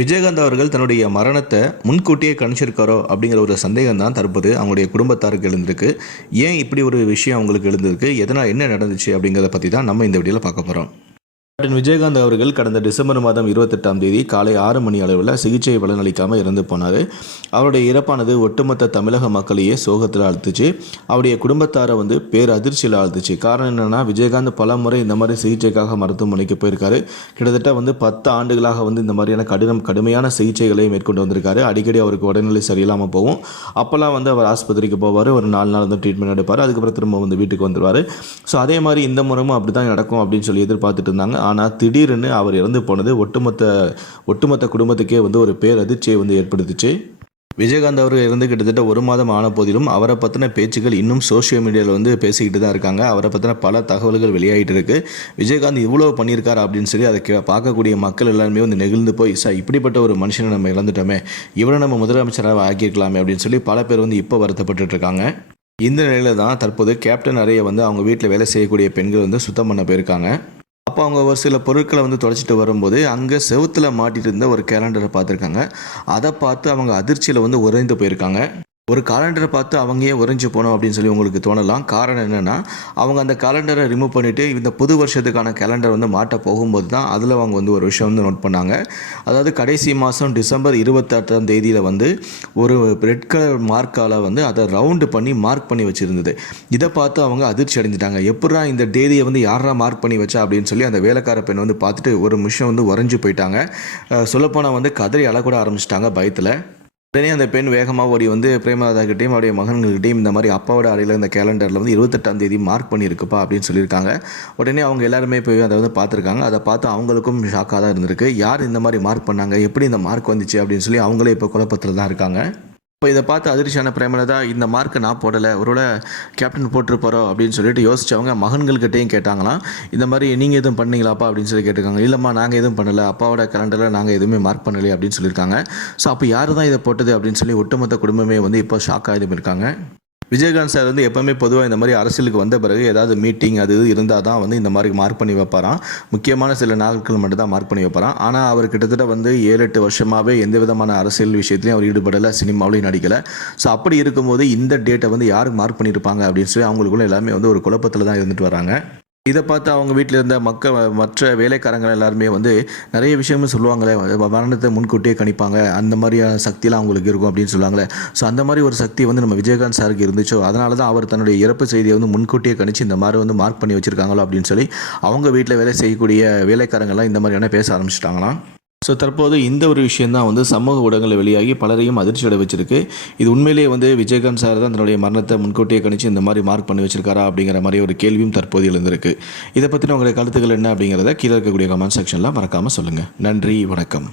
விஜயகாந்த் அவர்கள் தன்னுடைய மரணத்தை முன்கூட்டியே கணிச்சிருக்காரோ அப்படிங்கிற ஒரு சந்தேகம் தான் தற்போது அவங்களுடைய குடும்பத்தாருக்கு எழுந்திருக்கு. ஏன் இப்படி ஒரு விஷயம் அவங்களுக்கு எழுந்திருக்கு? எதனால் என்ன நடந்துச்சு அப்படிங்கிறத பற்றி தான் நம்ம இந்த வீடியோவில் பார்க்க போகிறோம் கேப்டன் விஜயகாந்த் அவர்கள் கடந்த டிசம்பர் மாதம் இருபத்தெட்டாம் தேதி காலை ஆறு மணி அளவில் சிகிச்சை பலனளிக்காமல் இறந்து போனார். அவருடைய இறப்பானது ஒட்டுமொத்த தமிழக மக்களையே சோகத்தில் ஆழ்த்துச்சு. அவருடைய குடும்பத்தாரை வந்து பேர் அதிர்ச்சியில் ஆழ்த்துச்சு. காரணம் என்னென்னா விஜயகாந்த் பல முறை இந்த மாதிரி சிகிச்சைக்காக மருத்துவமனைக்கு போயிருக்காரு. கிட்டத்தட்ட வந்து பத்து ஆண்டுகளாக வந்து இந்த மாதிரியான கடினம் கடுமையான சிகிச்சைகளை மேற்கொண்டு வந்திருக்காரு. அடிக்கடி அவருக்கு உடல்நிலை சரியில்லாமல் போகும். அப்போல்லாம் வந்து அவர் ஆஸ்பத்திரிக்கு போவார். ஒரு நாலு நாள் வந்து ட்ரீட்மெண்ட் எடுப்பார். அதுக்கப்புறம் திரும்ப வந்து வீட்டுக்கு வந்துடுவார் ஸோ அதே மாதிரி இந்த முறையும் அப்படி தான் நடக்கும் அப்படின்னு சொல்லி எதிர்பார்த்துட்டு இருந்தாங்க. ஆனால் திடீர்னு அவர் இறந்து போனது ஒட்டுமொத்த ஒட்டுமொத்த குடும்பத்துக்கே வந்து ஒரு பேரதிர்ச்சியை வந்து ஏற்படுத்துச்சு. விஜயகாந்த் அவர் இறந்து கிட்டத்தட்ட ஒரு மாதம் ஆன போதிலும் அவரை பற்றின பேச்சுகள் இன்னும் சோஷியல் மீடியாவில் வந்து பேசிக்கிட்டு தான் இருக்காங்க. அவரை பற்றின பல தகவல்கள் வெளியாகிட்டு இருக்கு. விஜயகாந்த் இவ்வளோ பண்ணியிருக்காரு அப்படின்னு சொல்லி அதை பார்க்கக்கூடிய மக்கள் எல்லாருமே வந்து நெகிழ்ந்து போய் சார் இப்படிப்பட்ட ஒரு மனுஷனை நம்ம இழந்துட்டோமே. இவரை நம்ம முதலமைச்சராக ஆக்கியிருக்கலாமே. அப்படின்னு சொல்லி பல பேர் வந்து இப்போ வருத்தப்பட்டுட்டு இருக்காங்க. இந்த நிலையில தான் தற்போது கேப்டன் அறையை வந்து அவங்க வீட்டில் வேலை செய்யக்கூடிய பெண்கள் வந்து சுத்தம் பண்ண போயிருக்காங்க. அப்போ அவங்க ஒரு சில பொருட்களை வந்து தொலைச்சிட்டு வரும்போது அங்கே செவுத்துல மாட்டிகிட்டு இருந்த ஒரு கேலண்டரை பார்த்துருக்காங்க. அதை பார்த்து அவங்க அதிர்ச்சியில் வந்து உறைந்து போயிருக்காங்க. ஒரு காலண்டரை பார்த்து அவங்கயே ஏன் உறைஞ்சு போனோம் அப்படின்னு சொல்லி உங்களுக்கு தோணலாம். காரணம் என்னென்னா அவங்க அந்த காலண்டரை ரிமூவ் பண்ணிவிட்டு இந்த புது வருஷத்துக்கான கேலண்டர் வந்து மாட்ட போகும்போது தான் அதில் அவங்க வந்து ஒரு விஷயம் வந்து நோட் பண்ணாங்க. அதாவது கடைசி மாதம் டிசம்பர் இருபத்தெட்டாம் தேதியில் வந்து ஒரு ரெட் கலர் மார்க்கால் வந்து அதை ரவுண்டு பண்ணி மார்க் பண்ணி வச்சுருந்தது. இதை பார்த்து அவங்க அதிர்ச்சி அடைஞ்சிட்டாங்க. எப்படா இந்த தேதியை வந்து யாரா மார்க் பண்ணி வச்சா அப்படின்னு சொல்லி அந்த வேலைக்கார பெண் வந்து பார்த்துட்டு ஒரு நிமிஷம் வந்து உறைஞ்சு போயிட்டாங்க. சொல்லப்போனால் வந்து கதறி அழக்கூட ஆரம்பிச்சிட்டாங்க பயத்தில். உடனே அந்த பெண் வேகமாக ஓடி வந்து பிரேமலதா அவருடைய மகன்கள்கிட்டையும் இந்த மாதிரி அப்பாவோட அறையில் இந்த கேலண்டரில் வந்து இருபத்தெட்டாம் தேதி மார்க் பண்ணியிருக்குப்பா அப்படின்னு சொல்லியிருக்காங்க. உடனே அவங்க எல்லாருமே போய் அதை வந்து பார்த்துருக்காங்க. அதை பார்த்து அவங்களுக்கும் ஷாக்காக தான் இருந்திருக்கு. யார் இந்த மாதிரி மார்க் பண்ணாங்க? எப்படி இந்த மார்க் வந்துச்சு? அப்படின்னு சொல்லி அவங்களே இப்போ குழப்பத்தில் தான் இருக்காங்க. இப்போ இதை பார்த்து அதிர்ச்சியான பிரேமலதா இந்த மார்க்கை நான் போடலை ஒருவேளை கேப்டன் போட்டிருப்பாரோ அப்படின்னு சொல்லிட்டு யோசிச்சவங்க மகன்கள்கிட்டையும் கேட்டாங்களாம். இந்த மாதிரி நீங்கள் எதுவும் பண்ணீங்களாப்பா அப்படின்னு சொல்லி கேட்டிருக்காங்க. இல்லைம்மா நாங்கள் எதுவும் பண்ணலை. அப்பாவோட கலண்டரில் நாங்கள் எதுவுமே மார்க் பண்ணலை அப்படின்னு சொல்லியிருக்காங்க. ஸோ அப்போ யார் தான் இதை போட்டது அப்படின்னு சொல்லி ஒட்டுமொத்த குடும்பமே வந்து இப்போ ஷாக் ஆகிடும் இருக்காங்க. விஜயகாந்த் சார் வந்து எப்பவுமே பொதுவாக இந்த மாதிரி அரசியலுக்கு வந்த பிறகு ஏதாவது மீட்டிங் அது இது இருந்தால் தான் வந்து இந்த மாதிரி மார்க் பண்ணி வைப்பாராம். முக்கியமான சில நாட்கள் மட்டும் தான் மார்க் பண்ணி வைப்பாராம். ஆனால் அவர் கிட்டத்தட்ட வந்து ஏழு எட்டு வருஷமாகவே எந்த விதமான அரசியல் விஷயத்துலையும் அவர் ஈடுபடலை சினிமாவிலையும் நடிக்கலை. ஸோ அப்படி இருக்கும்போது இந்த டேட்டை வந்து யாருக்கு மார்க் பண்ணியிருப்பாங்க அப்படின்னு சொல்லி அவங்களுக்குள்ள எல்லாமே வந்து ஒரு குழப்பத்தில் தான் இருந்துட்டு வராங்க. இதை பார்த்து அவங்க வீட்டில் இருந்த மக்கள் மற்ற வேலைக்காரங்கள் எல்லாருமே வந்து நிறைய விஷயமும் சொல்லுவாங்களே மரணத்தை முன்கூட்டியே கணிப்பாங்க அந்த மாதிரியான சக்தியெலாம் அவங்களுக்கு இருக்கும் அப்படின்னு சொல்லுவாங்களே. ஸோ அந்த மாதிரி ஒரு சக்தி வந்து நம்ம விஜயகாந்த் சாருக்கு இருந்துச்சோ அதனால தான் அவர் தன்னுடைய இறப்பு செய்தியை வந்து முன்கூட்டியே கணிச்சு இந்த மாதிரி வந்து மார்க் பண்ணி வச்சுருக்காங்களோ அப்படின்னு சொல்லி அவங்க வீட்டில் வேலை செய்யக்கூடிய வேலைக்காரங்கெல்லாம் இந்த மாதிரியான பேச ஆரம்பிச்சிட்டாங்களாம். ஸோ தற்போது இந்த ஒரு விஷயம் தான் வந்து சமூக ஊடகங்களில் வெளியாகி பலரையும் அதிர்ச்சி அடை வச்சிருக்கு. இது உண்மையிலேயே வந்து விஜயகாந்த் சார் தான் தன்னுடைய மரணத்தை முன்கூட்டியே கணிச்சு இந்த மாதிரி மார்க் பண்ணி வச்சிருக்காரா அப்படிங்கிற மாதிரி ஒரு கேள்வியும் தற்போது எழுந்திருக்கு. இதை பற்றின உங்களுடைய கருத்துக்கள் என்ன அப்படிங்கிறத கீழே இருக்கக்கூடிய கமெண்ட் செக்ஷனில் மறக்காமல் சொல்லுங்கள் நன்றி வணக்கம்.